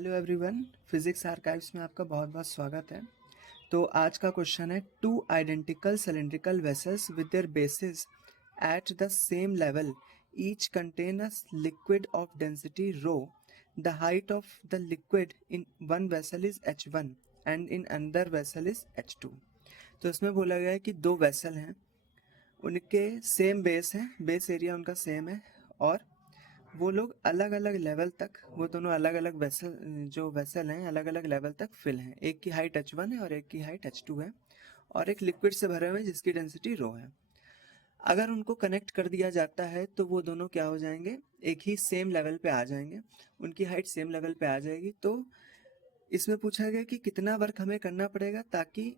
Hello everyone, physics archives में आपका बहुत बहुत स्वागत है। तो आज का क्वेश्चन है two identical cylindrical vessels with their basis at the same level each contain a liquid of density rho. The height of the liquid in one vessel is h1 and in another vessel is h2। तो इसमें बोला गया है कि दो vessel हैं, उनके same base है, बेस एरिया उनका सेम है और वो लोग अलग अलग लेवल तक, वो दोनों अलग अलग वेसल, जो वेसल हैं अलग अलग लेवल तक फिल हैं। एक की हाइट h1 है और एक की हाइट h2 है और एक लिक्विड से भरे हुए हैं जिसकी डेंसिटी रो है। अगर उनको कनेक्ट कर दिया जाता है तो वो दोनों क्या हो जाएंगे, एक ही सेम लेवल पे आ जाएंगे, उनकी हाइट सेम लेवल पे आ जाएगी। तो इसमें पूछा गया कि कितना वर्क हमें करना पड़ेगा ताकि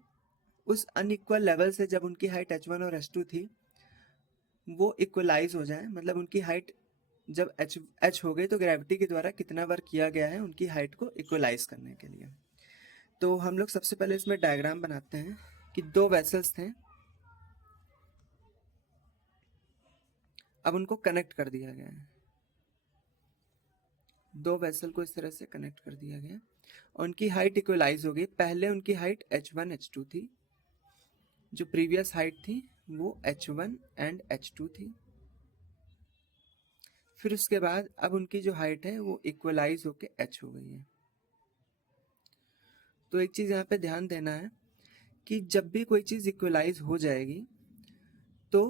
उस अनइक्वल लेवल से, जब उनकी हाइट h1 और h2 थी, वो इक्वलाइज हो जाए। मतलब उनकी हाइट जब एच हो गई तो ग्रेविटी के द्वारा कितना वर्क किया गया है उनकी हाइट को इक्वलाइज करने के लिए। तो हम लोग सबसे पहले इसमें डायग्राम बनाते हैं कि दो वेसल्स थे, अब उनको कनेक्ट कर दिया गया है। दो वेसल को इस तरह से कनेक्ट कर दिया गया और उनकी हाइट इक्वलाइज हो गई। पहले उनकी हाइट h1 h2 थी, जो प्रीवियस हाइट थी वो h1 एंड h2 थी। फिर उसके बाद अब उनकी जो हाइट है वो इक्वलाइज होके h हो गई है। तो एक चीज यहाँ पे ध्यान देना है कि जब भी कोई चीज इक्वलाइज हो जाएगी तो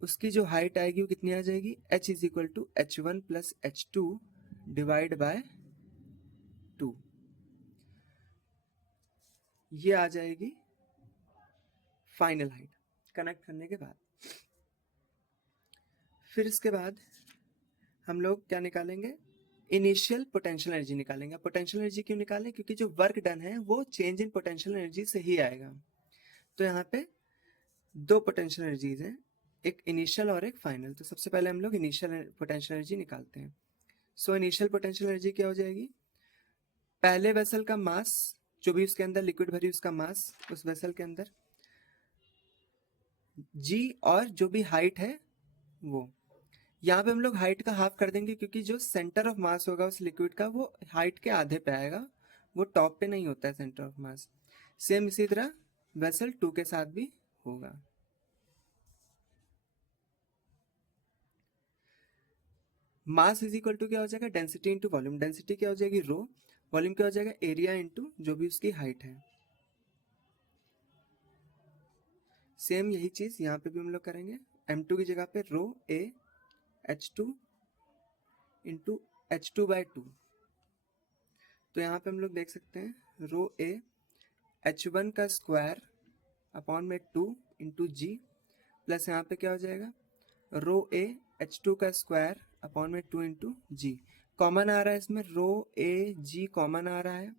उसकी जो हाइट आएगी वो कितनी आ जाएगी, h is equal to h1 plus h2 divide by 2, ये आ जाएगी फाइनल हाइट कनेक्ट करने के बाद। फिर इसके बाद हम लोग क्या निकालेंगे, इनिशियल पोटेंशियल एनर्जी निकालेंगे। पोटेंशियल एनर्जी क्यों निकालें, क्योंकि जो वर्क डन है वो चेंज इन पोटेंशियल एनर्जी से ही आएगा। तो यहाँ पे दो पोटेंशियल एनर्जीज हैं, एक इनिशियल और एक फाइनल। तो सबसे पहले हम लोग इनिशियल पोटेंशियल एनर्जी निकालते हैं। सो इनिशियल पोटेंशियल एनर्जी क्या हो जाएगी, पहले वेसल का मास, जो भी उसके अंदर लिक्विड भरी उसका मास उस वेसल के अंदर, जी, और जो भी हाइट है वो। यहाँ पे हम लोग हाइट का हाफ कर देंगे क्योंकि जो सेंटर ऑफ मास होगा उस लिक्विड का वो हाइट के आधे पे आएगा, वो टॉप पे नहीं होता है सेंटर ऑफ मास। सेम इसी तरह वेसल 2 के साथ भी होगा। मास इज इक्वल टू क्या हो जाएगा, डेंसिटी इंटू वॉल्यूम। डेंसिटी क्या हो जाएगी, रो। वॉल्यूम क्या हो जाएगा, एरिया इंटू जो भी उसकी हाइट है। सेम यही चीज यहाँ पे भी हम लोग करेंगे। m2 की जगह पे रो ए h2 इंटू h2/2। तो यहाँ पे हम लोग देख सकते हैं रो ए h1 का स्क्वायर अपॉन में 2 इंटू जी, प्लस यहाँ पे क्या हो जाएगा रो ए h2 का स्क्वायर अपॉन में 2 इंटू जी। कॉमन आ रहा है इसमें, रो ए जी कॉमन आ रहा है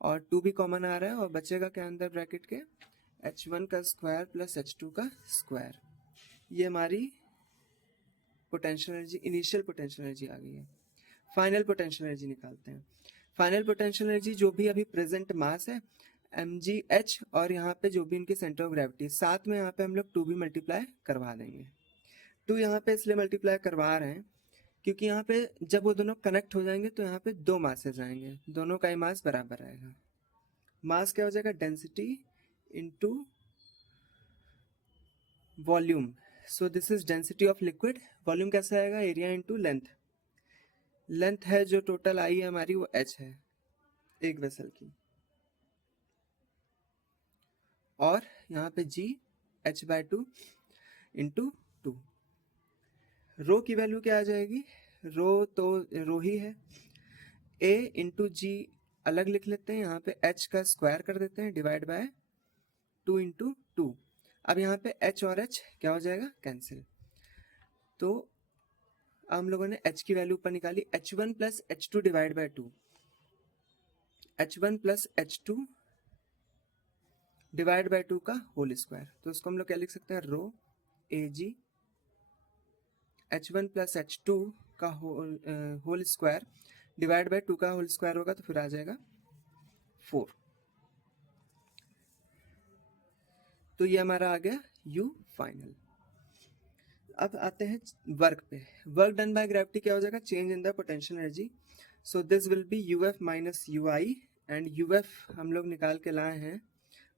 और 2 भी कॉमन आ रहा है, और बचेगा क्या अंदर ब्रैकेट के, h1 का स्क्वायर प्लस h2 का स्क्वायर। ये हमारी potential energy, initial potential energy आ गई है। फाइनल पोटेंशियल एनर्जी निकालते हैं। फाइनल पोटेंशियल एनर्जी जो भी अभी प्रेजेंट मास है mgh, और यहाँ पे जो भी इनकी सेंटर ऑफ ग्रेविटी, साथ में यहाँ पे हम लोग 2 भी मल्टीप्लाई करवा देंगे। 2 यहाँ पे इसलिए मल्टीप्लाई करवा रहे हैं क्योंकि यहाँ पे जब वो दोनों कनेक्ट हो जाएंगे तो यहाँ पे दो मासेस आएंगे, दोनों का ही मास बराबर आएगा। मास क्या हो जाएगा, density into volume. So this is density of liquid. Volume कैसे आएगा, एरिया इंटू लेंथ। लेंथ है जो टोटल आई है हमारी वो h है एक वेसल की, और यहाँ पे g h/2 इंटू 2। रो की वैल्यू क्या आ जाएगी, रो तो रो ही है, a इंटू जी अलग लिख लेते हैं, यहाँ पे h का स्क्वायर कर देते हैं डिवाइड बाय 2 इंटू 2। अब यहाँ पे h और h क्या हो जाएगा, कैंसिल। तो हम लोगों ने h की वैल्यू ऊपर निकाली, h1 plus h2 divide by 2, h1 plus h2 divide by 2 का होल स्क्वायर। तो उसको हम लोग क्या लिख सकते हैं, रो ए जी h1 प्लस h2 का होल स्क्वायर डिवाइड बाय 2 का होल स्क्वायर होगा तो फिर आ जाएगा 4। तो ये हमारा आ गया u फाइनल। अब आते हैं वर्क पे। वर्क डन बाय ग्रेविटी क्या हो जाएगा, change in the potential energy. So this will be UF minus UI, and UF हम लोग निकाल के लाए हैं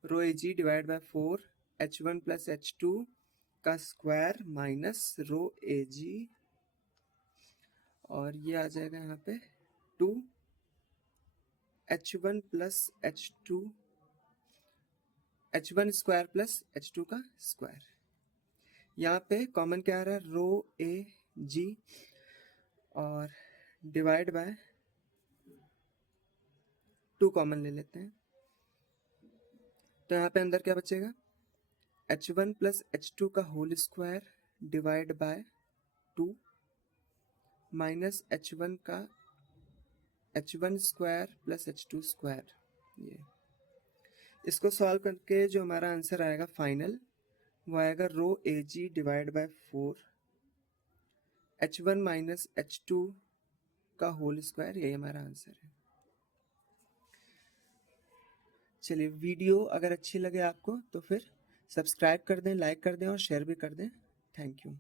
रो AG divide by 4 H1 plus H2 का स्क्वायर माइनस रो AG, और ये आ जाएगा यहाँ पे 2 H1 plus H2 H1 square plus H2 का स्क्वायर। यहाँ पे कॉमन क्या आ रहा है, रो AG, और डिवाइड बाय 2 कॉमन ले लेते हैं, तो यहाँ पे अंदर क्या बचेगा, H1 प्लस H2 का whole square divide by 2 minus H1 का H1 square plus H2 square. ये इसको सॉल्व करके जो हमारा आंसर आएगा फाइनल, वो आएगा रो AG divide by 4 H1 minus H2 का होल स्क्वायर, यही हमारा आंसर है। चलिए, वीडियो अगर अच्छी लगे आपको तो फिर सब्सक्राइब कर दें, लाइक कर दें और शेयर भी कर दें। Thank you.